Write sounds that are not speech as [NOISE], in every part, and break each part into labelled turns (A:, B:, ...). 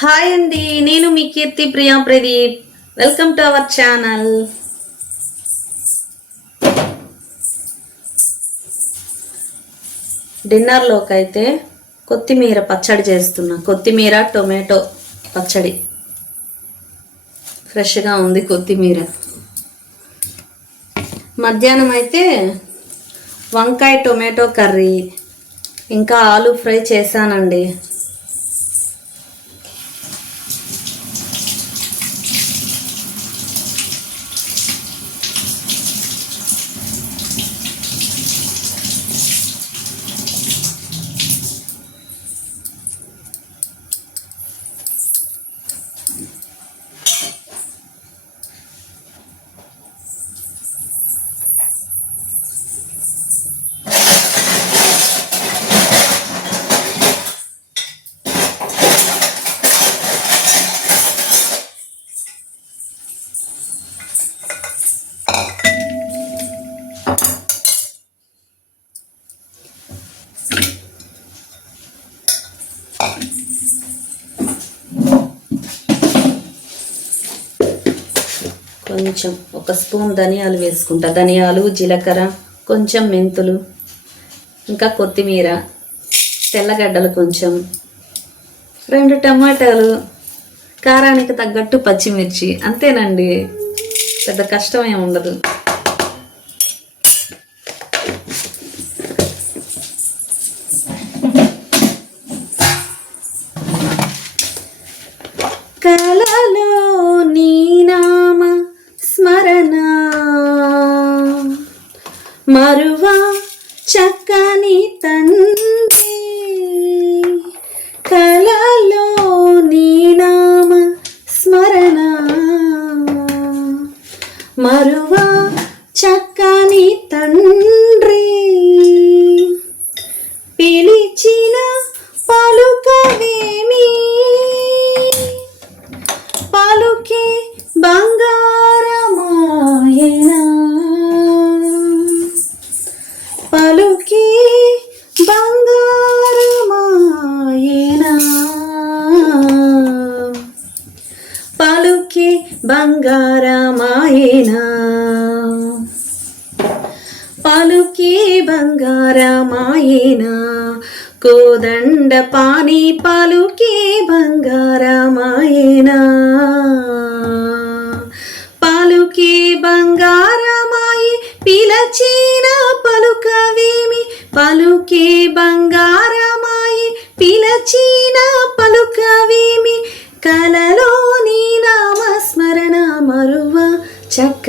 A: Hi అండి నేను మీ Keerthi Priya Pradeep. Welcome to our channel డిన్నర్లోకి అయితే కొత్తిమీర పచ్చడి చేస్తున్నా. కొత్తిమీర టొమాటో పచ్చడి. ఫ్రెష్గా ఉంది కొత్తిమీర. మధ్యాహ్నం అయితే వంకాయ టొమాటో కర్రీ ఇంకా ఆలు ఫ్రై చేశానండి. కొంచెం ఒక స్పూన్ ధనియాలు వేసుకుంటా. ధనియాలు జీలకర్ర కొంచెం మెంతులు ఇంకా కొత్తిమీర తెల్లగడ్డలు కొంచెం రెండు టమాటాలు కారానికి తగ్గట్టు పచ్చిమిర్చి అంతేనండి. పెద్ద కష్టం ఉండదు.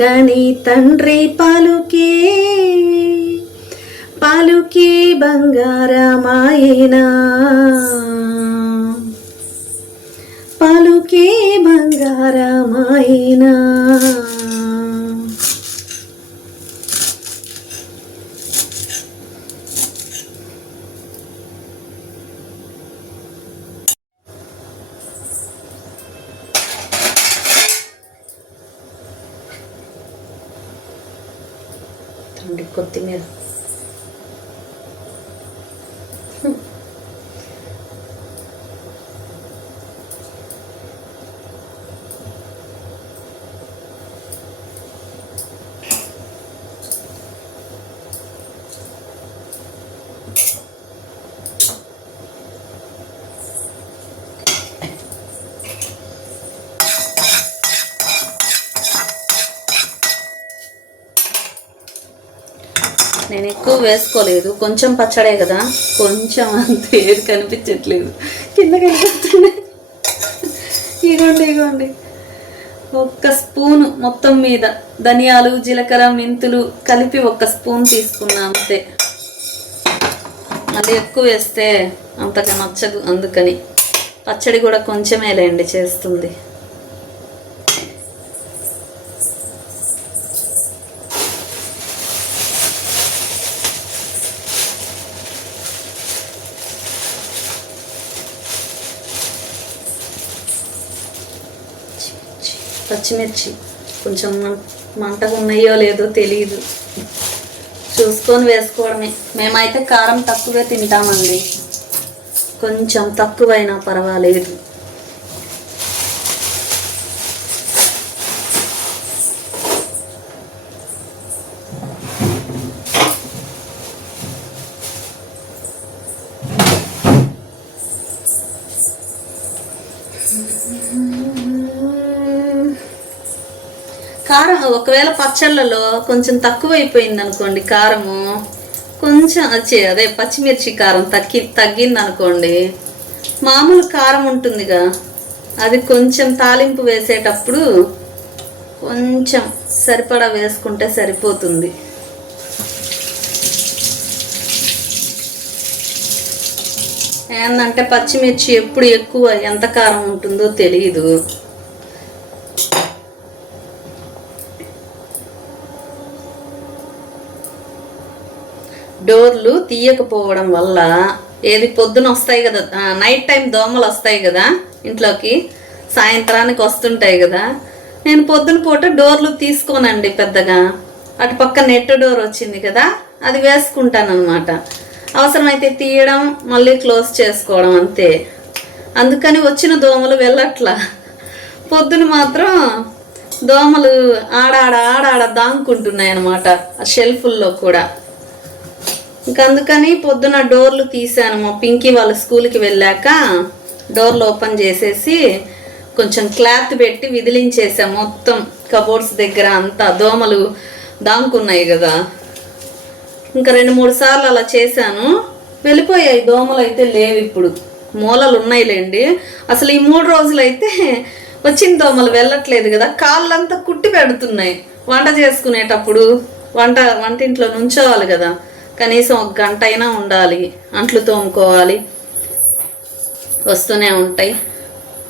A: చక్కని తండ్రి పలుకే పలుకే బంగారమాయనా? పలుకే బంగారమాయనా రండి కొత్తిమీర నేను ఎక్కువ వేసుకోలేదు. కొంచెం పచ్చడే కదా. కొంచెం అంత ఏది కనిపించట్లేదు. కింద కనిపిస్తుంది ఇగోండి ఇగోండి. ఒక్క స్పూన్ మొత్తం మీద ధనియాలు జీలకర్ర మెంతులు కలిపి ఒక్క స్పూన్ తీసుకున్నా అంతే. అది ఎక్కువ వేస్తే అంతగా నచ్చదు అందుకని. పచ్చడి కూడా కొంచెమే లేండి చేస్తుంది. పచ్చిమిర్చి. కొంచెం మంటగా ఉన్నాయో లేదో తెలియదు చూసుకొని వేసుకోవడమే. మేమైతే కారం తక్కువే తింటామండి. కొంచెం తక్కువైనా పర్వాలేదు. ఒకవేళ పచ్చళ్ళలో కొంచెం తక్కువ అయిపోయింది అనుకోండి కారము కొంచెం వచ్చే అదే పచ్చిమిర్చి కారం తగ్గి తగ్గింది అనుకోండి మామూలు కారం ఉంటుందిగా. అది కొంచెం తాలింపు వేసేటప్పుడు కొంచెం సరిపడా వేసుకుంటే సరిపోతుంది. ఏంటంటే పచ్చిమిర్చి ఎప్పుడు ఎక్కువ ఎంత కారం ఉంటుందో తెలియదు డోర్లు తీయకపోవడం వల్ల ఏది పొద్దున వస్తాయి కదా నైట్ టైం దోమలు వస్తాయి కదా ఇంట్లోకి సాయంత్రానికి వస్తుంటాయి కదా. నేను పొద్దున పూట డోర్లు తీసుకోనండి పెద్దగా. అటు పక్క నెట్ డోర్ వచ్చింది కదా అది వేసుకుంటాను అవసరమైతే తీయడం మళ్ళీ క్లోజ్ చేసుకోవడం అంతే. అందుకని వచ్చిన దోమలు వెళ్ళట్లా. పొద్దున మాత్రం దోమలు ఆడాడ ఆడాడ దాంకుంటున్నాయి అనమాట ఆ షెల్ఫుల్లో కూడా. ఇంకా అందుకని పొద్దున డోర్లు తీసాను మా పింకీ వాళ్ళ స్కూల్కి వెళ్ళాక డోర్లు ఓపెన్ చేసేసి కొంచెం క్లాత్ పెట్టి విదిలించేసాం. మొత్తం కబోర్డ్స్ దగ్గర అంతా దోమలు దాంకున్నాయి కదా. ఇంకా రెండు మూడు సార్లు అలా చేశాను. వెళ్ళిపోయాయి. దోమలు అయితే లేవు ఇప్పుడు. మూలలు ఉన్నాయిలేండి అసలు ఈ మూడు రోజులు అయితే వచ్చిన దోమలు వెళ్ళట్లేదు కదా. కాళ్ళంతా కుట్టి పెడుతున్నాయి. వంట చేసుకునేటప్పుడు వంట వంటింట్లో నుంచోవాలి కదా. కనీసం ఒక గంట అయినా ఉండాలి. అంట్లు తోముకోవాలి. వస్తూనే ఉంటాయి.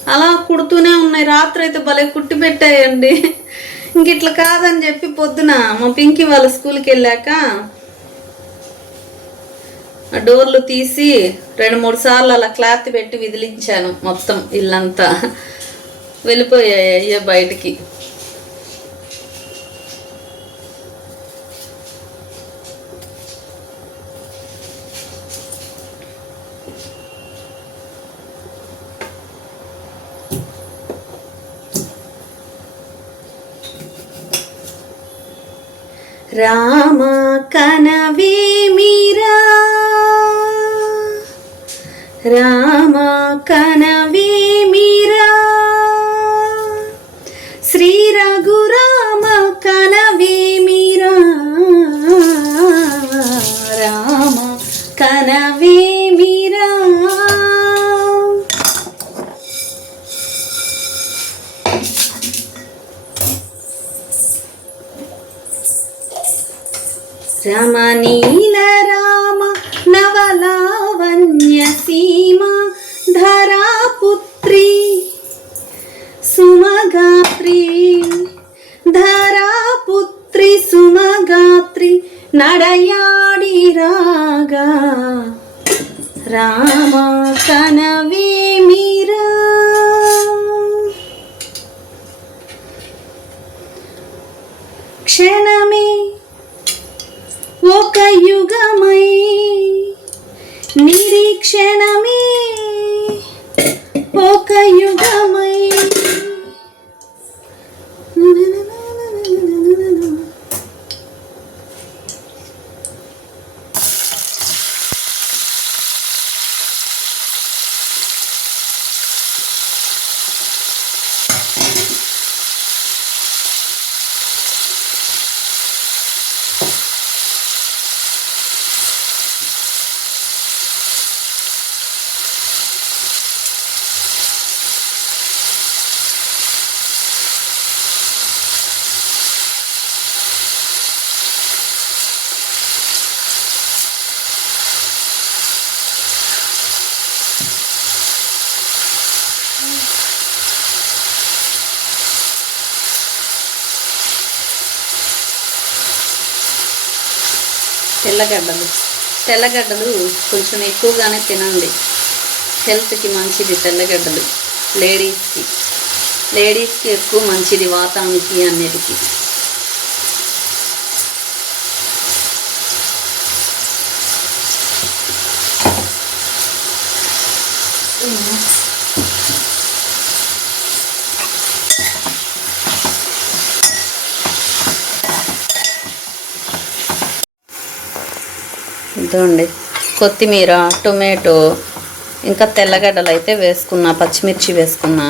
A: అలా కుడుతూనే ఉన్నాయి. రాత్రి అయితే భలే కుట్టి పెట్టాయండి. ఇంక ఇట్లా కాదని చెప్పి పొద్దున మా పింకీ వాళ్ళ స్కూల్కి వెళ్ళాక ఆ డోర్లు తీసి రెండు మూడు సార్లు అలా క్లాత్ పెట్టి విదిలించాను మొత్తం ఇల్లంతా. వెళ్ళిపోయాయి అయ్యే బయటికి. రామ కనవే రామ కనవే శమనీల రామ నవలావణ్య సీమ ధరాపుత్రి సుమగాత్రి ధరాపుత్రి సుమగాత్రి నడయాడి రాగా. రామ కనవేమిరా క్షణ తెల్లగడ్డలు. తెల్లగడ్డలు కొంచెం ఎక్కువగానే తినండి. హెల్త్కి మంచిది తెల్లగడ్డలు. లేడీస్కి. లేడీస్కి ఎక్కువ మంచిది వాతానికి అన్నిటికీ. ఇదండి కొత్తిమీర టొమాటో ఇంకా తెల్లగడ్డలు అయితే వేసుకున్నా పచ్చిమిర్చి వేసుకున్నా.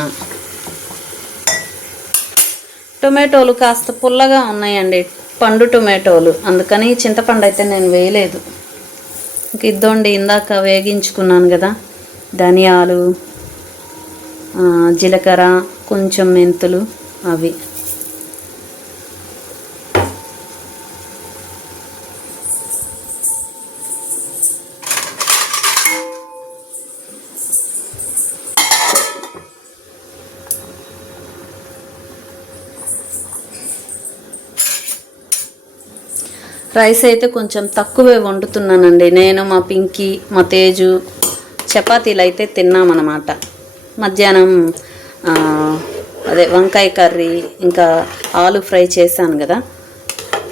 A: టొమాటోలు కాస్త పుల్లగా ఉన్నాయండి. పండు టొమాటోలు. అందుకని చింతపండు అయితే నేను వేయలేదు. ఇంక ఇద్దోండి ఇందాక వేగించుకున్నాను కదా. ధనియాలు జీలకర్ర కొంచెం మెంతులు అవి. రైస్ అయితే కొంచెం తక్కువే వండుతున్నానండి. నేను మా పింకీ మా తేజు చపాతీలు అయితే తిన్నామన్నమాట. మధ్యాహ్నం అదే వంకాయ కర్రీ ఇంకా ఆలు ఫ్రై చేశాను కదా.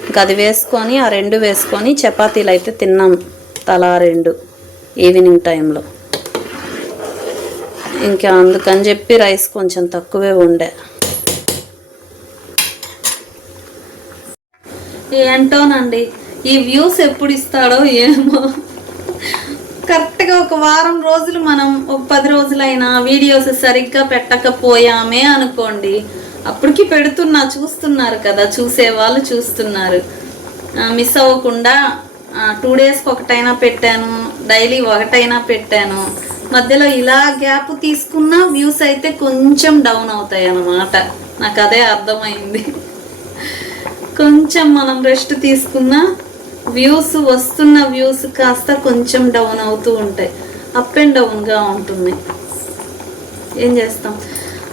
A: ఇంకా అది వేసుకొని ఆ రెండు వేసుకొని చపాతీలు అయితే తిన్నాం తలా రెండు ఈవినింగ్ టైంలో. ఇంకా అందుకని చెప్పి రైస్ కొంచెం తక్కువే ఉండే ఏంటోనండి? ఈ వ్యూస్ ఎప్పుడు ఇస్తాడో ఏమో. కరెక్ట్గా ఒక వారం రోజులు మనం ఒక పది రోజులైనా వీడియోస్ సరిగ్గా పెట్టకపోయామే అనుకోండి. అప్పటికి పెడుతున్నా చూస్తున్నారు కదా చూసే వాళ్ళు చూస్తున్నారు. మిస్ అవ్వకుండా టూ డేస్కి ఒకటైనా పెట్టాను డైలీ ఒకటైనా పెట్టాను. మధ్యలో ఇలా గ్యాప్ తీసుకున్న వ్యూస్ అయితే కొంచెం డౌన్ అవుతాయి అన్నమాట నాకు అదే అర్థమైంది. కొంచెం మనం రెస్ట్ తీసుకున్న వ్యూస్ వస్తున్న వ్యూస్ కాస్త కొంచెం డౌన్ అవుతూ ఉంటాయి. అప్ అండ్ డౌన్గా ఉంటుంది. ఏం చేస్తాం?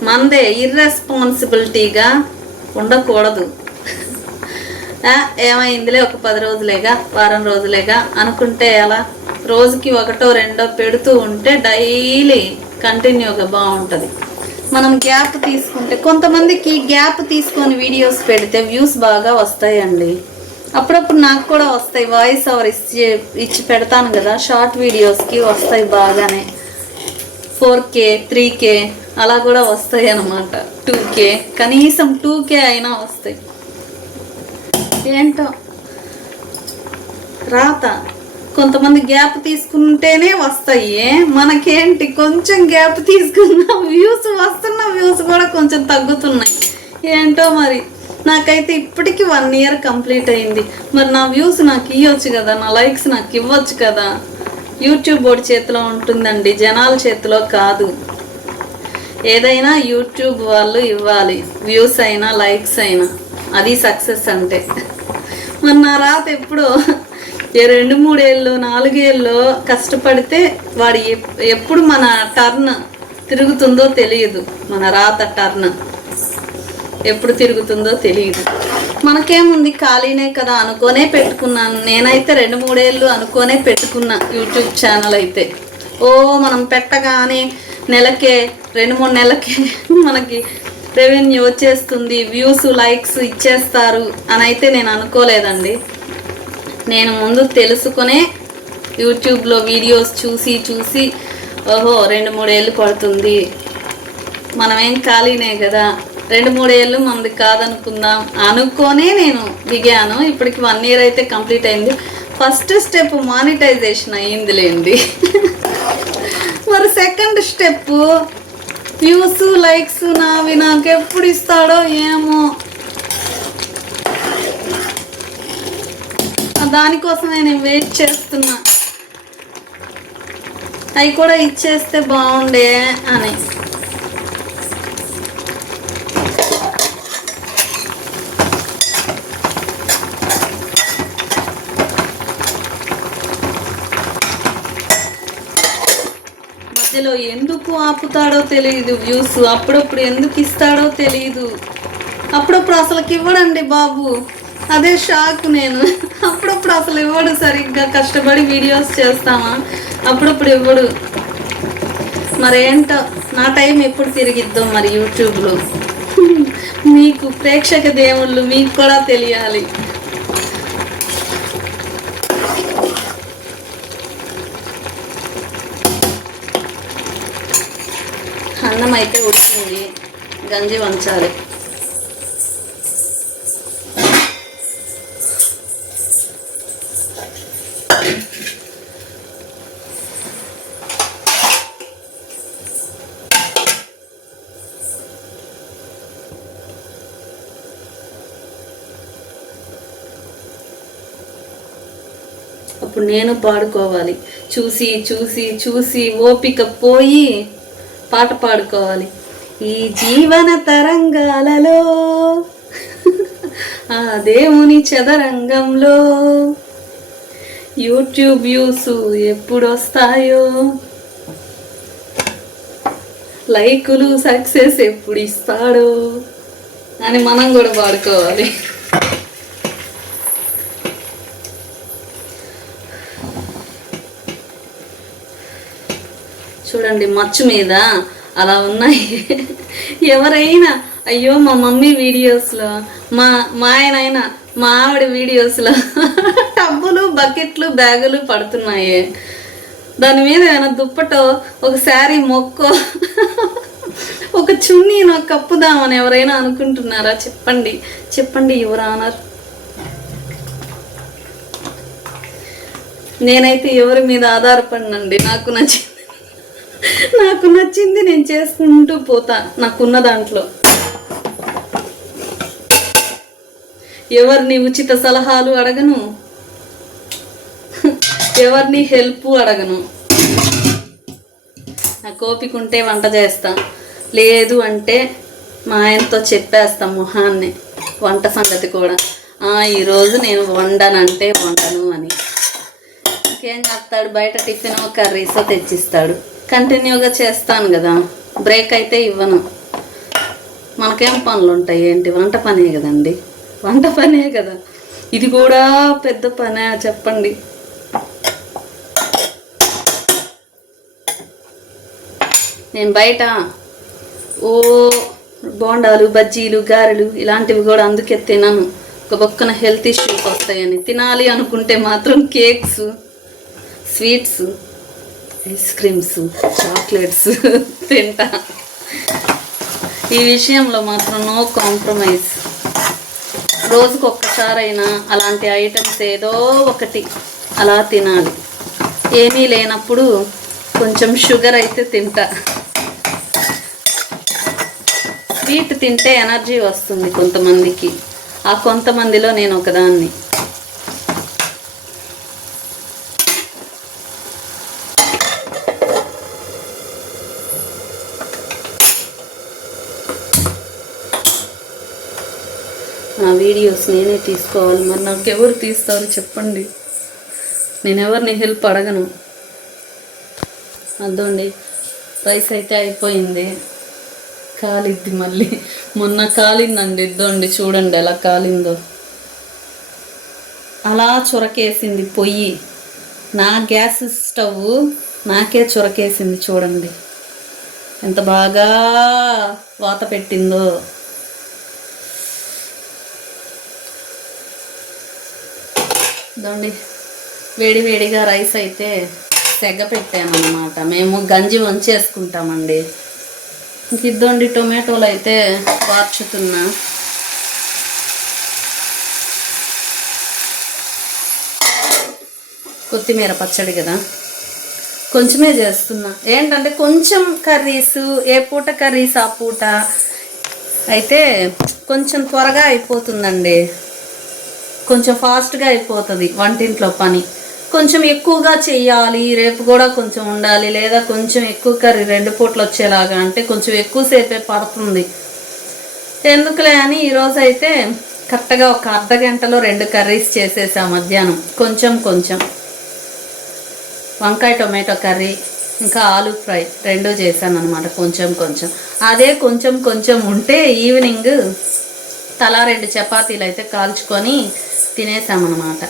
A: మనదే ఇర్రెస్పాన్సిబిలిటీగా ఉండకూడదు. ఏమైందిలే? ఒక పది రోజులేగా వారం రోజులేగా అనుకుంటే ఎలా? రోజుకి ఒకటో రెండో పెడుతూ ఉంటే డైలీ కంటిన్యూగా బాగుంటుంది. మనం గ్యాప్ తీసుకుంటే కొంతమందికి గ్యాప్ తీసుకొని వీడియోస్ పెడితే వ్యూస్ బాగా వస్తాయండి. అప్పుడప్పుడు నాకు కూడా వస్తాయి వాయిస్ ఓవర్ ఇచ్చి ఇచ్చి పెడతాను కదా షార్ట్ వీడియోస్కి వస్తాయి బాగానే. ఫోర్ కే త్రీ కే అలా కూడా వస్తాయి అన్నమాట టూ కే కనీసం టూ కే అయినా వస్తాయి. ఏంటో? రాత. కొంతమంది గ్యాప్ తీసుకుంటేనే వస్తాయి. మనకేంటి? కొంచెం గ్యాప్ తీసుకున్న వ్యూస్ వస్తున్న వ్యూస్ కూడా కొంచెం తగ్గుతున్నాయి. ఏంటో మరి? నాకైతే ఇప్పటికి వన్ ఇయర్ కంప్లీట్ అయింది. మరి నా వ్యూస్ నాకు ఇవ్వచ్చు కదా? నా లైక్స్ నాకు ఇవ్వచ్చు కదా? యూట్యూబ్ బోర్డు చేతిలో ఉంటుందండి. జనాల చేతిలో కాదు. ఏదైనా యూట్యూబ్ వాళ్ళు ఇవ్వాలి. వ్యూస్ అయినా లైక్స్ అయినా. అది సక్సెస్ అంటే. మరి నా రాత ఎప్పుడో ఏ రెండు మూడేళ్ళు నాలుగేళ్ళు కష్టపడితే వాడు ఎప్పుడు మన టర్న్ తిరుగుతుందో తెలియదు. మన రాత టర్న్ ఎప్పుడు తిరుగుతుందో తెలియదు. మనకేముంది? ఖాళీనే కదా అనుకోనే పెట్టుకున్నాను. నేనైతే రెండు మూడేళ్ళు అనుకోనే పెట్టుకున్నా యూట్యూబ్ ఛానల్ అయితే. ఓ మనం పెట్టగానే నెలకే రెండు మూడు నెలకే [LAUGHS] మనకి రెవెన్యూ వచ్చేస్తుంది వ్యూస్ లైక్స్ ఇచ్చేస్తారు అని అయితే నేను అనుకోలేదండి. నేను ముందు తెలుసుకునే యూట్యూబ్లో వీడియోస్ చూసి చూసి ఓహో రెండు మూడేళ్ళు పడుతుంది. మనమేం ఖాళీనే కదా. రెండు మూడేళ్ళు మనది కాదనుకుందాం అనుకోనే నేను దిగాను. ఇప్పటికి వన్ ఇయర్ అయితే కంప్లీట్ అయింది. ఫస్ట్ స్టెప్ మానిటైజేషన్ అయ్యిందిలేండి. మరి సెకండ్ స్టెప్ వ్యూస్ లైక్స్ నావి నాకు ఎప్పుడు ఇస్తాడో ఏమో. దానికోసమే నేను వెయిట్ చేస్తున్నా. అవి కూడా ఇచ్చేస్తే బాగుండే అని. మధ్యలో ఎందుకు ఆపుతాడో తెలియదు వ్యూస్. అప్పుడప్పుడు ఎందుకు ఇస్తాడో తెలియదు అప్పుడప్పుడు అసలుకి ఇవ్వడండి బాబు. అదే షాక్ నేను. అప్పుడప్పుడు అసలు ఇవ్వడు సరిగ్గా. కష్టపడి వీడియోస్ చేస్తామా? అప్పుడప్పుడు ఇవ్వడు. మరేంటో నా టైం ఎప్పుడు తిరిగిద్దో మరి యూట్యూబ్లో మీకు ప్రేక్షక దేవుళ్ళు మీకు కూడా తెలియాలి. అన్నం అయితే ఉడికింది గంజి వంచాలి. అప్పుడు నేను పాడుకోవాలి. చూసి చూసి చూసి ఓపిక పోయి పాట పాడుకోవాలి. ఈ జీవన తరంగాలలో ఆ దేవుని చదరంగంలో యూట్యూబ్ వ్యూస్ ఎప్పుడొస్తాయో లైకులు సక్సెస్ ఎప్పుడు ఇస్తాడో అని మనం కూడా పాడుకోవాలి. చూడండి మచ్చు మీద అలా ఉన్నాయి. ఎవరైనా అయ్యో మా మమ్మీ వీడియోస్లో మా మా ఆయన మా ఆవిడ వీడియోస్లో [LAUGHS] టబ్బులు బకెట్లు బ్యాగులు పడుతున్నాయి. దాని మీద ఏమైనా దుప్పటో ఒక శారీ మొక్కో [LAUGHS] ఒక చున్నీనో కప్పుదామని ఎవరైనా అనుకుంటున్నారా? చెప్పండి చెప్పండి యువర్ ఆనర్. నేనైతే ఎవరి మీద ఆధారపడినండి. నాకు నచ్చింది నాకు నచ్చింది నేను చేసుకుంటూ పోతా నాకున్న దాంట్లో. ఎవరిని ఉచిత సలహాలు అడగను? ఎవరిని హెల్ప్ అడగను? నాకు కోపికుంటే ఉంటే వంట చేస్తా. లేదు అంటే మా ఆయనతో చెప్పేస్తా మొహాన్ని. వంట సంగతి కూడా. ఈరోజు నేను వండనంటే వండను అని. ఇంకేం చేస్తాడు? బయట టిఫిన్ కర్రీసో తెచ్చిస్తాడు. కంటిన్యూగా చేస్తాను కదా. బ్రేక్ అయితే ఇవ్వను. మనకేం పనులు ఉంటాయి ఏంటి? వంట పనే కదండి. వంట పనే కదా. ఇది కూడా పెద్ద పనే చెప్పండి. నేను బయట ఓ బోండాలు బజ్జీలు గారెలు ఇలాంటివి కూడా అందుకే తినను. ఒక పక్కన హెల్త్ ఇష్యూస్ వస్తాయని. తినాలి అనుకుంటే మాత్రం cakes sweets ice creams chocolates తింటా. ఈ విషయంలో మాత్రం నో కాంప్రమైజ్. రోజుకు ఒక్కసారైనా అలాంటి ఐటమ్స్ ఏదో ఒకటి అలా తినాలి. ఏమీ లేనప్పుడు కొంచెం షుగర్ అయితే తింటా. స్వీట్ తింటే ఎనర్జీ వస్తుంది కొంతమందికి. ఆ కొంతమందిలో నేను ఒకదాన్ని. నా వీడియోస్ నేనే తీసుకోవాలి. మరి నాకు ఎవరు తీస్తారు చెప్పండి. నేను ఎవరిని హెల్ప్ అడగను. అదండి రైస్ అయితే అయిపోయింది. కాలిద్ది మళ్ళీ. మొన్న కాలిందండి ఇద్దండి చూడండి ఎలా కాలిందో. అలా చొరకేసింది పొయ్యి. నా గ్యాస్ స్టవ్ నాకే చొరకేసింది చూడండి. ఎంత బాగా వాత పెట్టిందో. ఇదండి వేడి వేడిగా రైస్ అయితే తెగ పెట్టామన్నమాట. మేము గంజి వంచేసుకుంటామండి. ఇంక ఇద్దండి టొమాటోలు అయితే వార్చుతున్నా. కొత్తిమీర పచ్చడి కదా. కొంచెమే చేస్తున్నా. ఏంటంటే కొంచెం కర్రీస్ ఏ పూట కర్రీస్ ఆ పూట అయితే కొంచెం త్వరగా అయిపోతుందండి. కొంచెం ఫాస్ట్గా అయిపోతుంది వంటింట్లో పని. కొంచెం ఎక్కువగా చెయ్యాలి రేపు కూడా కొంచెం ఉండాలి లేదా కొంచెం ఎక్కువ కర్రీ రెండు పూటలు వచ్చేలాగా అంటే కొంచెం ఎక్కువసేపే పడుతుంది. ఎందుకులే అని ఈరోజు అయితే కరెక్ట్గా ఒక అర్ధ గంటలో రెండు కర్రీస్ చేసేసా మధ్యాహ్నం. కొంచెం కొంచెం. వంకాయ టొమాటో కర్రీ ఇంకా ఆలు ఫ్రై రెండు చేశాను అనమాట కొంచెం కొంచెం. అదే కొంచెం కొంచెం ఉంటే ఈవినింగ్ తలా రెండు చపాతీలు అయితే కాల్చుకొని తినేసామన్నమాట.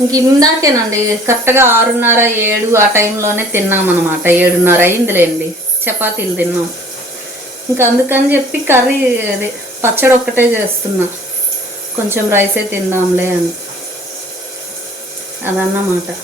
A: ఇంక ఇందాకేనండి కరెక్ట్గా ఆరున్నర ఏడు ఆ టైంలోనే తిన్నామన్నమాట. ఏడున్నర అయిందిలేండి చపాతీలు తిన్నాం. ఇంకా అందుకని చెప్పి కర్రీ అదే పచ్చడి ఒక్కటే చేస్తున్నా. కొంచెం రైసే తిందాంలే అని. అదన్నమాట.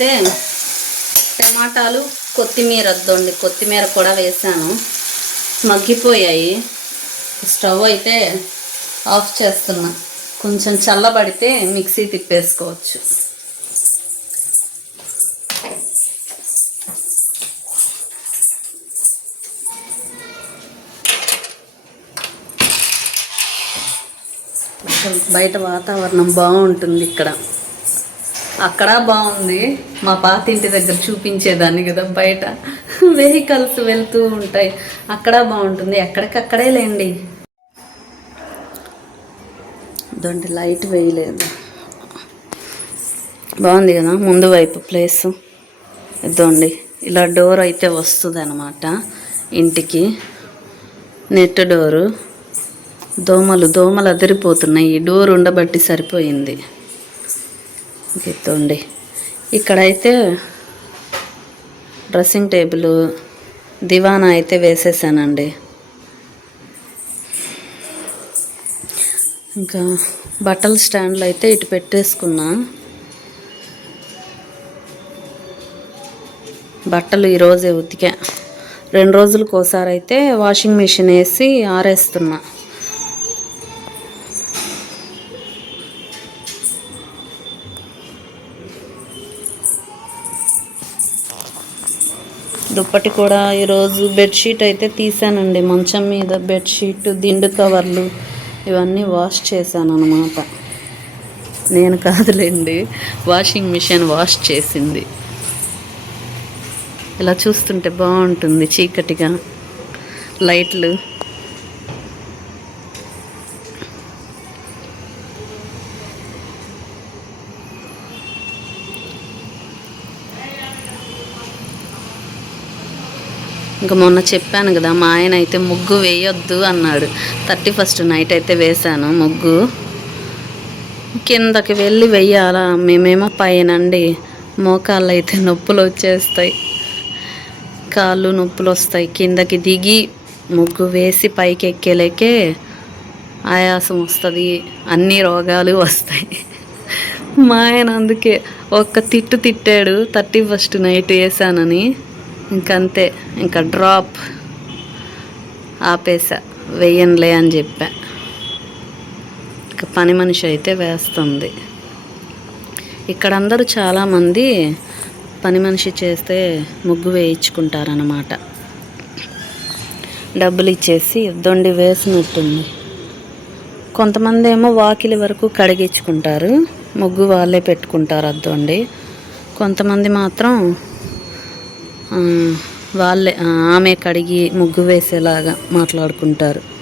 A: అయితే టమాటాలు కొత్తిమీర వద్దండి. కొత్తిమీర కూడా వేసాను. మగ్గిపోయాయి. స్టవ్ అయితే ఆఫ్ చేస్తున్నా. కొంచెం చల్లబడితే మిక్సీ తిప్పేసుకోవచ్చు. బయట వాతావరణం బాగుంటుంది ఇక్కడ. అక్కడ బాగుంది. మా పాత ఇంటి దగ్గర చూపించేదాన్ని కదా బయట. వెహికల్స్ వెళ్తూ ఉంటాయి. అక్కడ బాగుంటుంది. ఎక్కడికక్కడే లేండి. దొండి లైట్ వేయలేదు. బాగుంది కదా ముందు వైపు ప్లేస్. ఇదండి. ఇలా డోర్ అయితే వస్తుంది అనమాట ఇంటికి. Net door. దోమలు దోమలు అదిరిపోతున్నాయి. ఈ డోర్ ఉండబట్టి సరిపోయింది. ఎత్తండి ఇక్కడైతే డ్రెస్సింగ్ టేబుల్ దివానా అయితే వేసేసానండి. ఇంకా బట్టల స్టాండ్లు అయితే ఇటు పెట్టేసుకున్నా. బట్టలు ఈరోజే ఉతికా. రెండు రోజులకు ఒకసారి అయితే వాషింగ్ మిషన్ వేసి ఆరేస్తున్నా. దుప్పటి కూడా ఈరోజు బెడ్షీట్ అయితే తీసానండి మంచం మీద బెడ్షీట్ దిండు కవర్లు ఇవన్నీ వాష్ చేశాను అనమాట నేను కాదులేండి వాషింగ్ మిషన్ వాష్ చేసింది. ఇలా చూస్తుంటే బాగుంటుంది చీకటిగా. లైట్లు ఇంకా మొన్న చెప్పాను కదా మా ఆయన అయితే ముగ్గు వేయొద్దు అన్నాడు. థర్టీ ఫస్ట్ నైట్ అయితే వేశాను ముగ్గు. కిందకి వెళ్ళి వెయ్యాలా మేమేమో పైనండి మోకాళ్ళు అయితే నొప్పులు వచ్చేస్తాయి. కాళ్ళు నొప్పులు వస్తాయి. కిందకి దిగి ముగ్గు వేసి పైకి ఎక్కేలేకే ఆయాసం వస్తుంది అన్ని రోగాలు వస్తాయి. మా ఆయన అందుకే ఒక్క తిట్టు తిట్టాడు థర్టీ ఫస్ట్ నైట్ వేసానని ఇంకంతే. ఇంకా డ్రాప్ ఆపేసా. వేయనులే అని చెప్పా. ఇక పని మనిషి అయితే వేస్తుంది. ఇక్కడ అందరూ చాలామంది పని మనిషి చేస్తే ముగ్గు వేయించుకుంటారనమాట డబ్బులు ఇచ్చేసి దొండి వేసినట్టుంది. కొంతమంది ఏమో వాకిలి వరకు కడిగించుకుంటారు ముగ్గు వాళ్ళే పెట్టుకుంటారు అద్దొండి కొంతమంది మాత్రం వాళ్ళే ఆమె కడిగి ముగ్గు వేసేలాగా మాట్లాడుకుంటారు.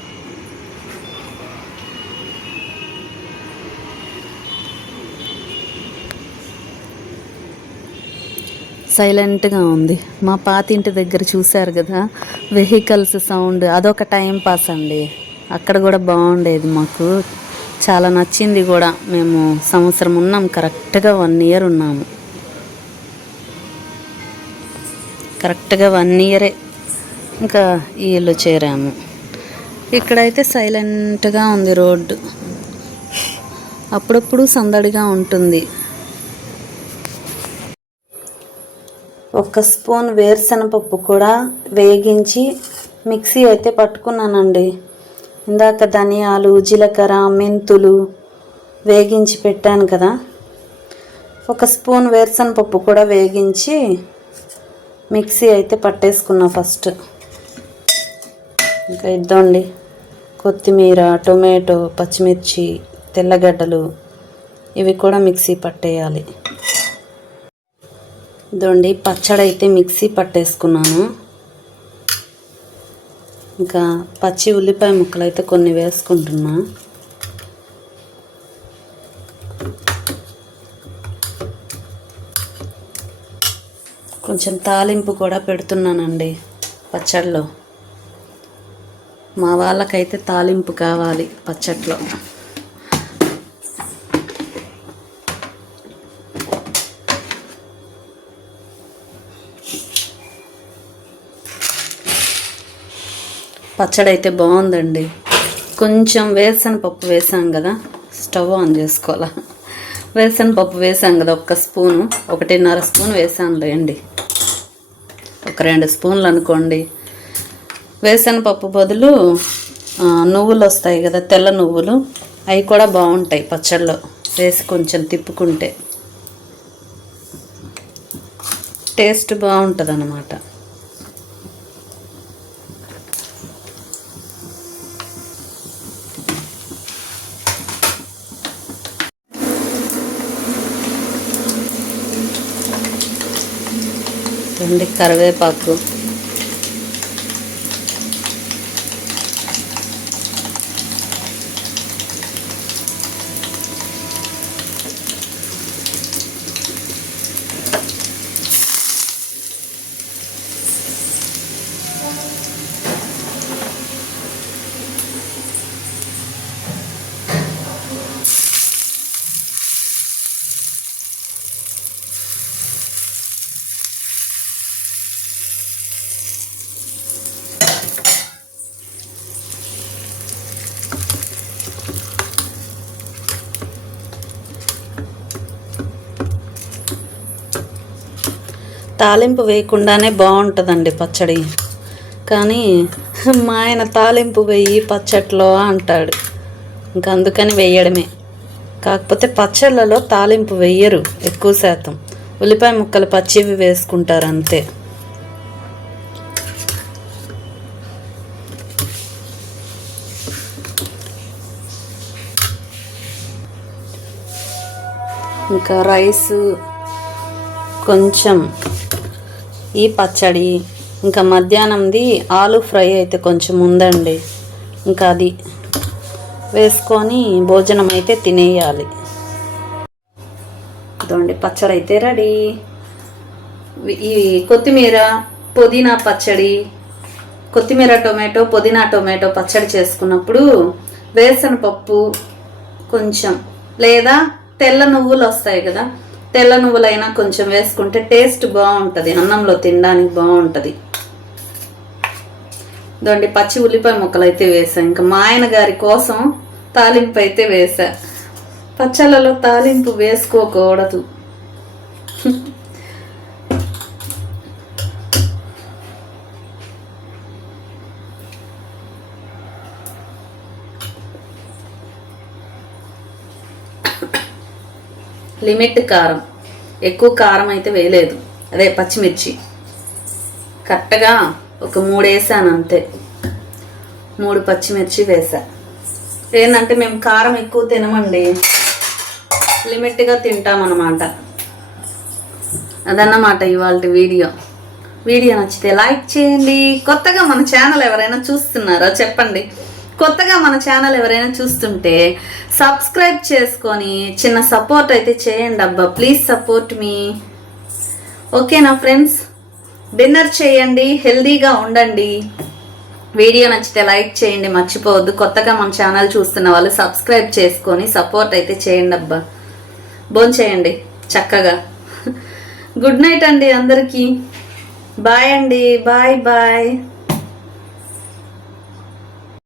A: సైలెంట్గా ఉంది. మా పాత ఇంటి దగ్గర చూశారు కదా వెహికల్స్ సౌండ్ అదొక టైం పాస్ అండి. అక్కడ కూడా బాగుండేది మాకు. చాలా నచ్చింది కూడా. మేము సంవత్సరం ఉన్నాం కరెక్ట్గా వన్ ఇయర్ ఉన్నాము. కరెక్ట్గా వన్ ఇయరే ఇంకా ఈ ఇల్లు చేరాము. ఇక్కడైతే సైలెంట్గా ఉంది రోడ్డు. అప్పుడప్పుడు సందడిగా ఉంటుంది. ఒక స్పూన్ వేరుశనపప్పు కూడా వేగించి మిక్సీ అయితే పట్టుకున్నానండి. ఇందాక ధనియాలు జీలకర్ర మెంతులు వేగించి పెట్టాను కదా. ఒక స్పూన్ వేరుశనపప్పు కూడా వేగించి మిక్సీ అయితే పట్టేసుకున్నా ఫస్ట్. ఇంకా ఇద్దండి. కొత్తిమీర టొమాటో పచ్చిమిర్చి తెల్లగడ్డలు ఇవి కూడా మిక్సీ పట్టేయాలి. ఇదండి పచ్చడి అయితే మిక్సీ పట్టేసుకున్నాను. ఇంకా పచ్చి ఉల్లిపాయ ముక్కలు అయితే కొన్ని వేసుకుంటున్నా. కొంచెం తాలింపు కూడా పెడుతున్నానండి పచ్చడిలో మా వాళ్ళకైతే తాలింపు కావాలి పచ్చట్లో. పచ్చడి అయితే బాగుందండి. కొంచెం వేరుశనగ పప్పు వేసాం కదా స్టవ్ ఆన్ చేసుకోవాలా? వేరుశనగ పప్పు వేసాం కదా ఒక్క స్పూను ఒకటిన్నర స్పూన్ వేసాను లేండి. ఒక రెండు స్పూన్లు అనుకోండి. వేసనపప్పు పప్పు బదులు నువ్వులు వస్తాయి కదా తెల్ల నువ్వులు. అవి కూడా బాగుంటాయి పచ్చళ్ళలో వేసి కొంచెం తిప్పుకుంటే. టేస్ట్ బాగుంటుంది అన్నమాట రెండు కరివేపాకు. తాలింపు వేయకుండానే బాగుంటుందండి పచ్చడి. కానీ మా ఆయన తాలింపు వేయి పచ్చట్లో అంటాడు. ఇంక అందుకని వేయడమే. కాకపోతే పచ్చళ్ళలో తాలింపు వేయరు ఎక్కువ శాతం. ఉల్లిపాయ ముక్కలు పచ్చివి వేసుకుంటారు అంతే ఇంకా రైసు కొంచెం ఈ పచ్చడి ఇంకా మధ్యాహ్నంది ఆలు ఫ్రై అయితే కొంచెం ఉందండి. ఇంకా అది వేసుకొని భోజనం అయితే తినేయాలి. అదండి పచ్చడి అయితే రెడీ. ఈ కొత్తిమీర పుదీనా పచ్చడి కొత్తిమీర టొమాటో పుదీనా టొమాటో పచ్చడి చేసుకున్నప్పుడు వేరుశన పప్పు కొంచెం లేదా తెల్ల నువ్వులు వస్తాయి కదా తెల్ల నువ్వులైనా కొంచెం వేసుకుంటే టేస్ట్ బాగుంటుంది. అన్నంలో తినడానికి బాగుంటుంది. దొండి పచ్చి ఉల్లిపాయ ముక్కలు అయితే వేసా. ఇంకా మా ఆయన గారి కోసం తాలింపు అయితే వేసా. పచ్చళ్ళలో తాలింపు వేసుకోకూడదు. లిమిట్ కారం. ఎక్కువ కారం అయితే వేయలేదు. అదే పచ్చిమిర్చి. కరెక్ట్గా ఒక మూడు వేసాను అంతే. మూడు పచ్చిమిర్చి వేసా. ఏంటంటే మేము కారం ఎక్కువ తినమండి. లిమిట్గా తింటామన్నమాట. అదన్నమాట ఇవాళ వీడియో. వీడియో నచ్చితే లైక్ చేయండి. కొత్తగా మన ఛానల్ ఎవరైనా చూస్తున్నారో? చెప్పండి. కొత్తగా మన ఛానల్ ఎవరైనా చూస్తుంటే సబ్స్క్రైబ్ చేసుకొని చిన్న సపోర్ట్ అయితే చేయండి అబ్బా. ప్లీజ్ సపోర్ట్ మీ ఓకేనా ఫ్రెండ్స్ డిన్నర్ చేయండి హెల్దీగా ఉండండి. వీడియో నచ్చితే లైక్ చేయండి మర్చిపోవద్దు. కొత్తగా మన ఛానల్ చూస్తున్న వాళ్ళు సబ్స్క్రైబ్ చేసుకొని సపోర్ట్ అయితే చేయండి అబ్బా. భోంచేయండి చక్కగా. గుడ్ నైట్ అండి అందరికీ. బాయ్ అండి. Bye bye